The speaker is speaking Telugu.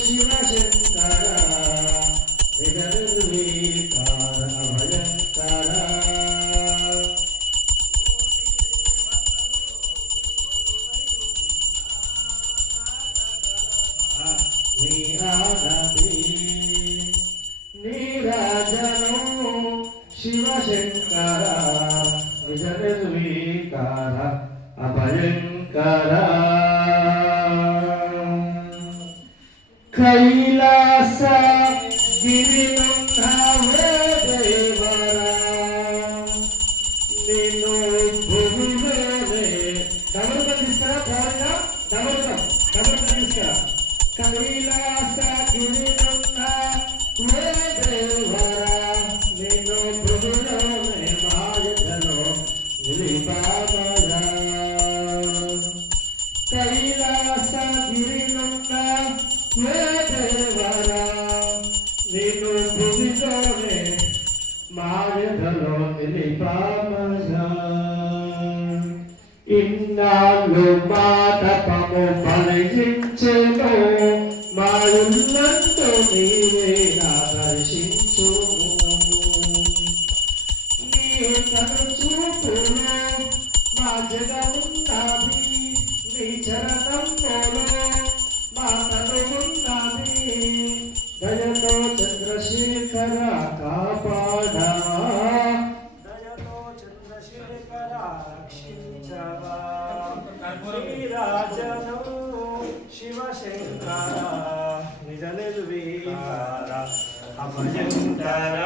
శివశంకర నిరర్వికార శివశంకర నిజ నిర్వీకార అభయంకర. కైలాస గిరి నిన్ను భూమిలోనే డబుల్ తీసుకురా పోరాగా డబుల్ డబుల్ తీసుకురా. కైలాస గిరినున్నా వే దేవరా. నిన్ను భూమిలోనే మాయలో నిలిపా కైలాస గిరినున్న వే దేవరా నిన్ను భూమిలోనే మాయలో నిలిపామరా ఇన్నాళ్ళు మాటపము ఫలించెను మాయున్నందు నీవే నా దర్శించుము. నీ కను చూపులో మా జగమున్నది. చంద్రశేఖర కాపాడా? దయతో చంద్రశేఖర రక్షించవా? రాజను శివశంకర నిజ నిర్వీకార అభయంకర.